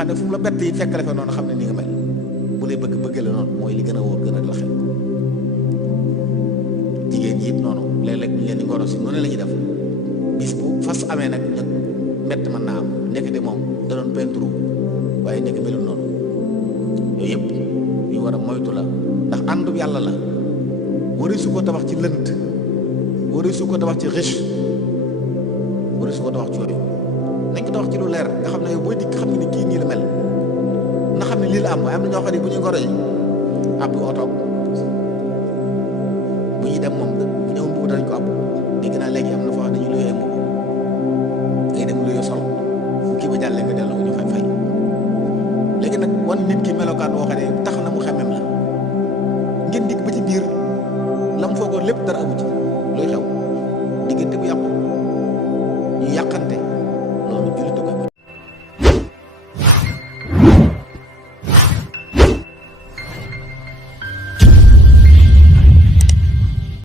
xam ne fu mu la bett yi fekk la fa noonu xam ne ni nga mel bu lay bëgg bëggee la noonu mooy li gën a wóor gën a la xel. jigéen ñi it noonu léeg-léeg ñu leen di ngoro si noonu la ñuy def bis bu fas amee nag ñu mbett mën naa am ndekete moom da doon peinture waaye ndekk melul noonu. yooyu yëpp yu war a moytu la ndax àndub yàlla la wari su ko tabax ci lënt wari su ko tabax ci riche wari su ko tabax ci yooyu nañ ko tabax ci lu leer nga xam ne yow booy dikk xam ne ni kii nii la mel na xam ne lii la am waaye am na ñoo xam ne bu ñuy ngoro yi ab oto bu ñuy dem moom bu ñëw mbubu danañ ko ab dégg naa léegi am na foo xam ne dañuy luyee mbubu ngay dem luyee sol kii ba jàllee nga delloo ko ñu fay léegi nag wan nit ki melokaan boo xam ne tax na mu xemem la ngeen dikk ba ci biir lam foogoon lépp dara amu ci